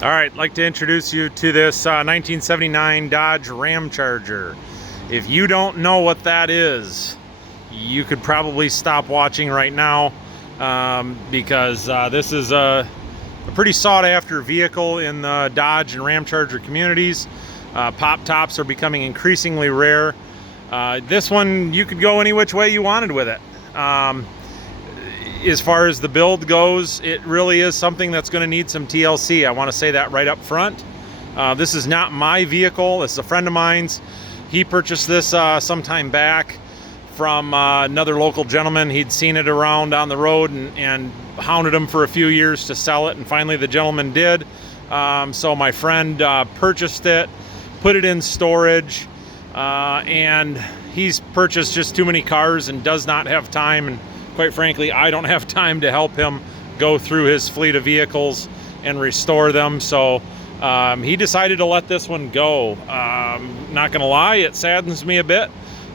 All right, I'd like to introduce you to this 1979 Dodge Ramcharger. If you don't know what that is, you could probably stop watching right now because this is a pretty sought-after vehicle in the Dodge and Ramcharger communities. Pop tops are becoming increasingly rare. This one, you could go any which way you wanted with it. As far as the build goes, it really is something that's going to need some TLC. I want to say that right up front. This is not my vehicle. This is a friend of mine's. He purchased this some time back from another local gentleman. He'd seen it around on the road and hounded him for a few years to sell it, and finally the gentleman did. So my friend purchased it, put it in storage, and he's purchased just too many cars and does not have time, and quite frankly, I don't have time to help him go through his fleet of vehicles and restore them. So he decided to let this one go. Not gonna lie, it saddens me a bit.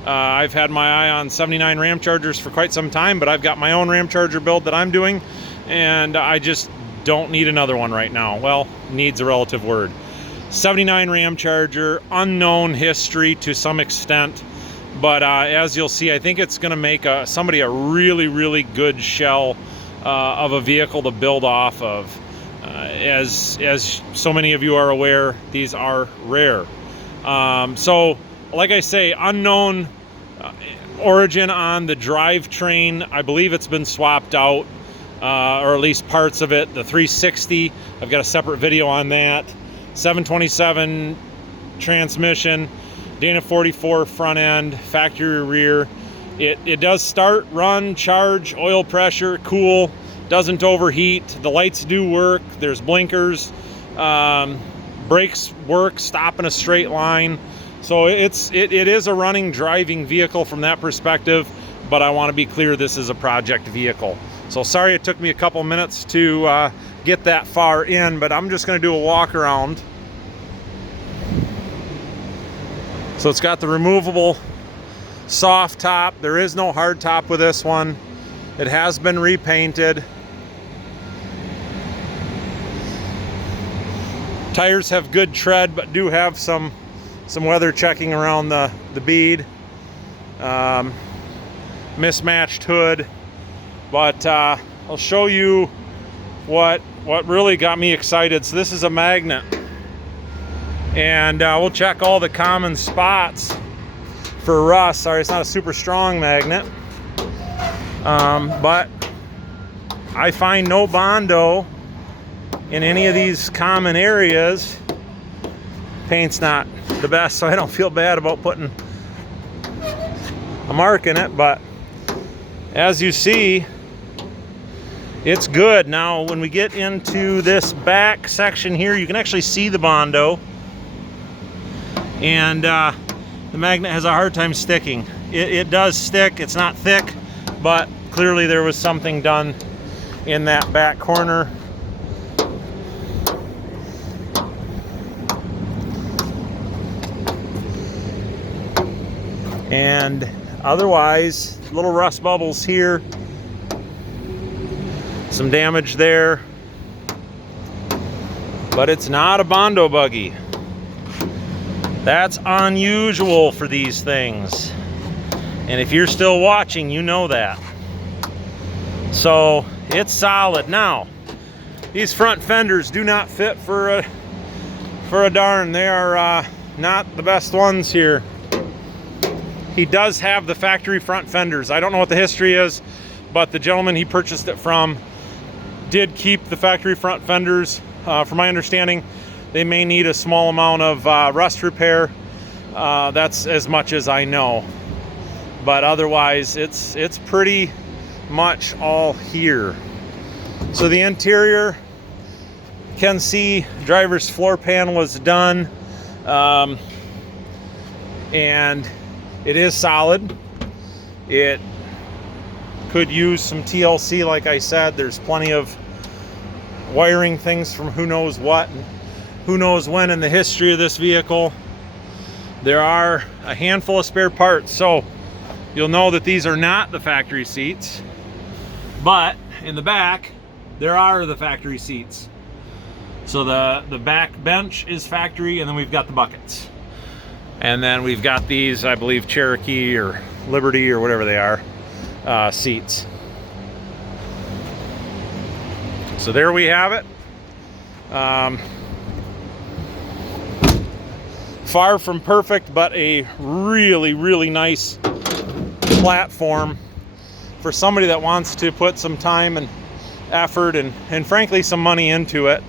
I've had my eye on 79 Ramchargers for quite some time, but I've got my own Ramcharger build that I'm doing, and I just don't need another one right now. Well, needs a relative word. 79 Ramcharger, unknown history to some extent. But as you'll see, I think it's going to make somebody a really, really good shell of a vehicle to build off of. As so many of you are aware, these are rare. So, like I say, unknown origin on the drivetrain. I believe it's been swapped out, or at least parts of it. The 360, I've got a separate video on that. 727 transmission. Dana 44 front end, factory rear. It does start, run, charge, oil pressure, cool, doesn't overheat. The lights do work. There's blinkers. Brakes work, stop in a straight line. So it is a running, driving vehicle from that perspective, but I want to be clear, this is a project vehicle. So sorry it took me a couple minutes to get that far in, but I'm just going to do a walk around. So it's got the removable soft top. There is no hard top with this one. It has been repainted. Tires have good tread, but do have some weather checking around the bead. Mismatched hood. But I'll show you what really got me excited. So this is a magnet. And we'll check all the common spots for rust. Sorry, it's not a super strong magnet. But I find no Bondo in any of these common areas. Paint's not the best, so I don't feel bad about putting a mark in it, but as you see, it's good. Now, when we get into this back section here, you can actually see the Bondo. And the magnet has a hard time sticking. It does stick. It's not thick, but clearly there was something done in that back corner. And otherwise, little rust bubbles here. Some damage there. But it's not a Bondo buggy. That's unusual for these things. And if you're still watching, you know that. So it's solid. Now, these front fenders do not fit for a darn. They are not the best ones here. He does have the factory front fenders. I don't know what the history is, but the gentleman he purchased it from did keep the factory front fenders. From my understanding, they may need a small amount of rust repair. That's as much as I know. But otherwise, it's pretty much all here. So the interior, you can see driver's floor panel is done. And it is solid. It could use some TLC, like I said. There's plenty of wiring things from who knows what. Who knows when in the history of this vehicle. There are a handful of spare parts, so you'll know that these are not the factory seats, but in the back there are the factory seats. So the back bench is factory, and then we've got the buckets. And then we've got these, I believe, Cherokee or Liberty or whatever they are, seats. So there we have it. Far from perfect, but a really, really nice platform for somebody that wants to put some time and effort and frankly some money into it.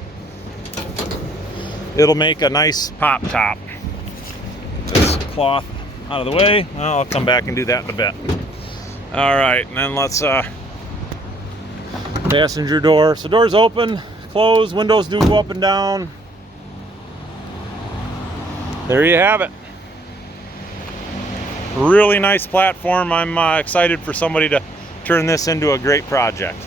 It'll make a nice pop top. This cloth out of the way. Well, I'll come back and do that in a bit. All right, and then let's passenger door. So doors open, close, windows do go up and down. There you have it. Really nice platform. I'm excited for somebody to turn this into a great project.